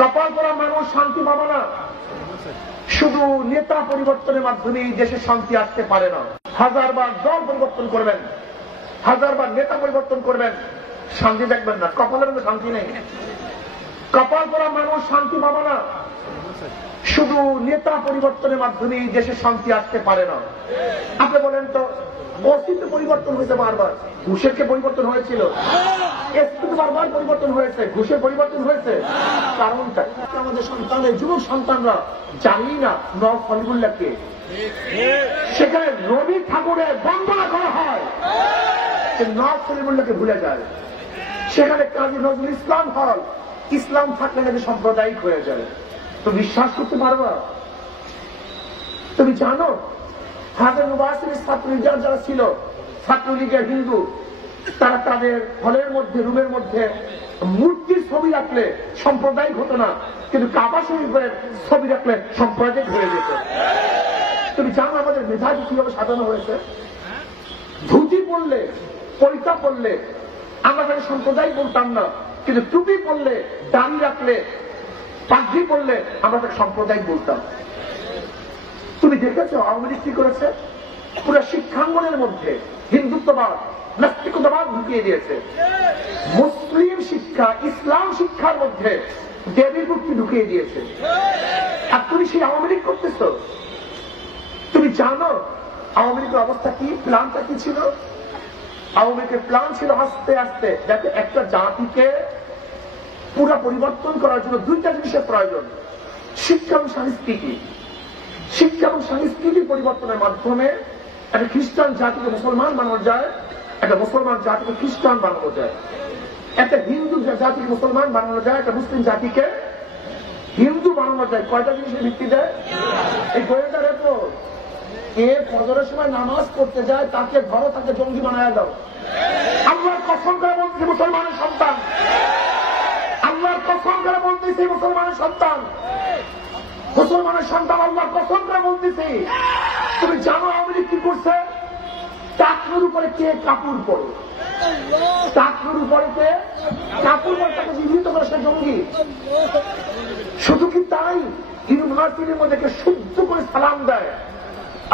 কপাল পরা মানুষ শান্তি পাবে না। শুধু নেতা পরিবর্তনের মাধ্যমে এই দেশে শান্তি আসতে পারে না। হাজারবার দল পরিবর্তন করবেন, হাজারবার নেতা পরিবর্তন করবেন, শান্তি দেখবেন না। কপালের মধ্যে শান্তি নেই। কপাল পরা মানুষ শান্তি পাবে না। শুধু নেতা পরিবর্তনের মাধ্যমে এই দেশে শান্তি আসতে পারে না। আপনি বলেন তো, অস্তিত্ব পরিবর্তন হয়েছে বারবার, ঘুষের কে পরিবর্তন হয়েছিল? এসপিতে বারবার পরিবর্তন হয়েছে, ঘুষের পরিবর্তন হয়েছে। কারণটা আমাদের সন্তানের যুবক সন্তানরা জানি না নওয়াজ সলিমুল্লাহকে। সেখানে রবি ঠাকুরের বন্দনা করা হয়, নওয়াজ সলিমুল্লাহকে ভুলে যায়। সেখানে কাজী নজরুল ইসলাম হল, ইসলাম থাকলে নাকি সাম্প্রদায়িক হয়ে যায়। তো বিশ্বাস করতে পারবা? তুমি জানো হাজার ইউনিভার্সিটির ছাত্রলীগের যারা ছিল, ছাত্রলীগের হিন্দু, তারা তাদের হলের মধ্যে, রুমের মধ্যে মূর্তির ছবি রাখলে সাম্প্রদায়িক হতো না, কিন্তু কাবা শরীফের ছবি রাখলে সাম্প্রদায়িক হয়ে যেত। তুমি জানো আমাদের মেধাকে কিভাবে সাজানো হয়েছে? ধুতি পরলে, পরিতা পরলে আমরা তাকে সাম্প্রদায়িক বলতাম না, কিন্তু টুপি পরলে, দাড়ি রাখলে, পাগড়ি পরলে আমরা তাকে সাম্প্রদায়িক বলতাম। তুমি দেখেছো আওয়ামী লীগ কি করেছে? পুরো শিক্ষাঙ্গনের মধ্যে হিন্দুত্ববাদ, নাস্তিকতাবাদ ঢুকিয়ে দিয়েছে। মুসলিম শিক্ষা, ইসলাম শিক্ষার মধ্যে দেবীর মূর্তি ঢুকিয়ে দিয়েছে। আর তুমি সেই আওয়ামী লীগ করতেছ? তুমি জানো আওয়ামী লীগের অবস্থা কি, প্ল্যানটা কি ছিল? আওয়ামী লীগের প্ল্যান ছিল আস্তে আস্তে যাতে একটা জাতিকে পুরো পরিবর্তন করার জন্য দুইটা জিনিসের প্রয়োজন, শিক্ষা এবং সংস্কৃতি। শিক্ষা এবং সংস্কৃতি পরিবর্তনের মাধ্যমে একটা খ্রিস্টান জাতিকে মুসলমান বানানো যায়, একটা মুসলমান জাতিকে খ্রিস্টান বানানো যায়, একটা হিন্দু জাতিকে মুসলমান বানানো যায়, একটা মুসলিম জাতিকে হিন্দু বানানো যায়। কয়টা জিনিসের ভিত্তি দেয়? এই বইটা রেখো। কে ফজরের সময় নামাজ পড়তে যায় তাকে ধরো, তাকে জঙ্গি বানায় দাও। আল্লাহর কসম করে বলতেছি মুসলমানের সন্তান, আল্লাহর কসম করে বলতেছি মুসলমানের সন্তান, মুসলমানের সন্তান আল্লাহর কসম করে বলতেছি। তুমি জানো আওয়ামী লীগ কি করছে? টাকনুর উপরে কে কাপড় পরে, টাকনুর উপরে কে কাপড় পরে তাকে জীবিত করে সে জঙ্গি। শুধু কি তাই, ইউনিভার্সিটির মধ্যে কে শুদ্ধ করে সালাম দেয়,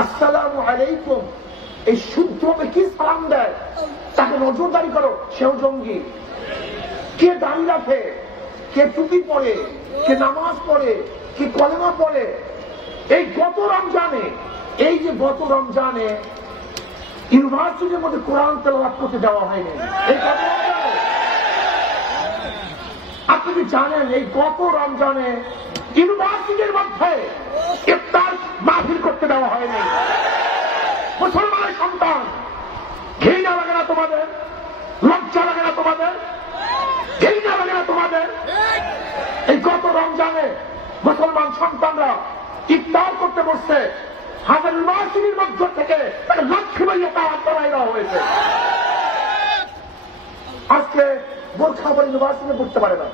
আসসালামু আলাইকুম, এই শুদ্ধ হবে কি সালাম দেয়, তাকে নজরদারি করো, সেও জঙ্গি। কে দাঁড়িয়ে রাখে, কে টুপি পরে, কে নামাজ পড়ে, কে কলেমা পড়ে। এই গত রমজানে, এই যে গত রমজানে ইউনিভার্সিটির মধ্যে কোরআন তেলাওয়াত করতে দেওয়া হয়নি। এই গত রমজানে আপনি কি জানেন, এই গত রমজানে ইউনিভার্সিটির মধ্যে ইফতার মাহফিল করতে দেওয়া হয়নি। মুসলমানের সন্তান, ঘৃণা লাগে না তোমাদের? লজ্জা লাগে না তোমাদের? ঘৃণা লাগে না তোমাদের? এই গত রমজানে মুসলমান সন্তানরা ইফতার করতে বসছে, হাজার ইউনিভার্সিটির মধ্য থেকে তাকে লক্ষ্মী বইয়ে তাওয়াত করাই দেওয়া হয়েছে। আজকে বোরখা পরে ইউনিভার্সিটি পড়তে পারে না।